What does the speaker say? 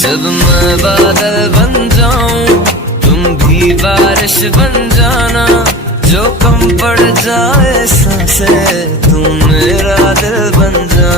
जब मैं बादल बन जाऊं तुम भी बारिश बन जाना, जो कम पड़ जाए सांसें तुम मेरा दिल बन जाना।